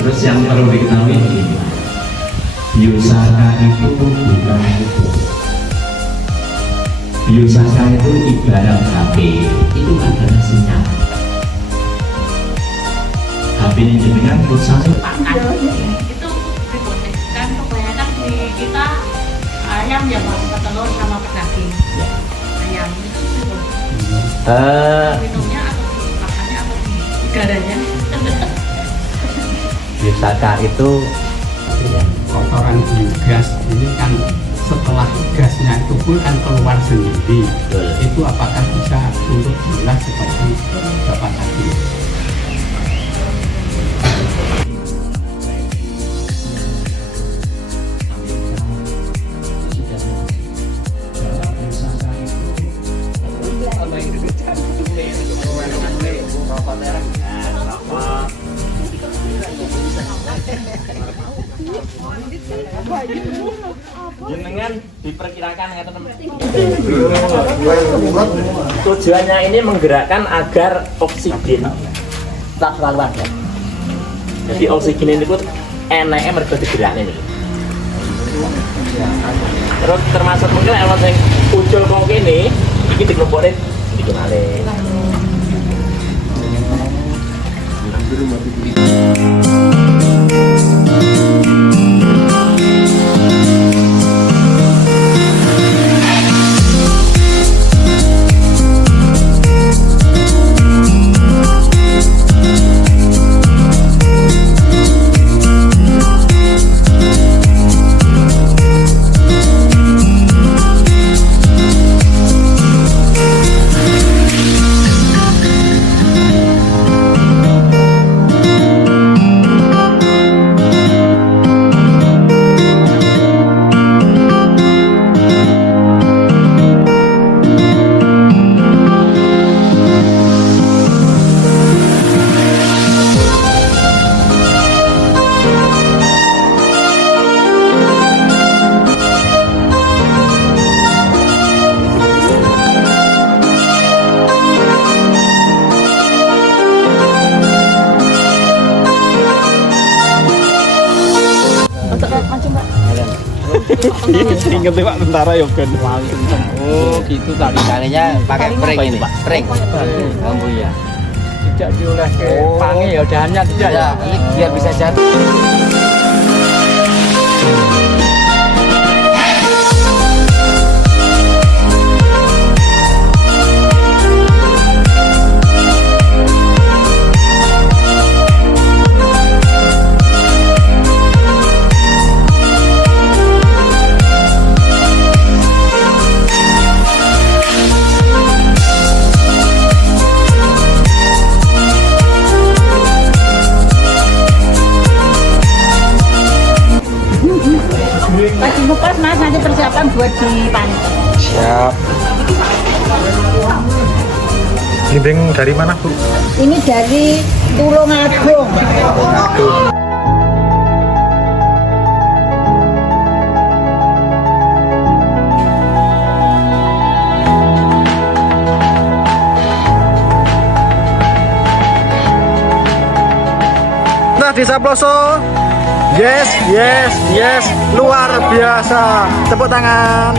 Terus yang perlu diketahui ini, biosaka itu bukan hukum. Biosaka itu ibarat HP, itu adalah sinyal. HP ini jenengan pulsa itu kan kebanyakan di kita ayam ya mas, telur sama daging. Ayam itu minumnya atau makannya atau garanya. Biosaka itu kotoran biogas ini kan setelah gasnya itu pun kan keluar sendiri. Betul. Itu apakah bisa untuk diolah seperti Bapak tadi? jenengan diperkirakan tujuannya ini menggerakkan agar oksigen tak selalu ada. Jadi oksigen ini pun enaknya mereka digerakkan ini. Terus termasuk mungkin kalau yang ujul kok ini dikelompokin dikenalin. Ingat Pak tentara ya kan. Oh gitu tadi kalinya pakai pring ini Pak. Pring. Bambu ya. Tidak diolah ke pangi ya dahannya tidak ya. Ini biar bisa jatuh. Lagi ngupas mas, nanti persiapan buat dipanen. Siap. Gimbing dari mana Bu? Ini dari Tulungagung. Nah, Desa Ploso. Yes, yes, yes, luar biasa. Tepuk tangan.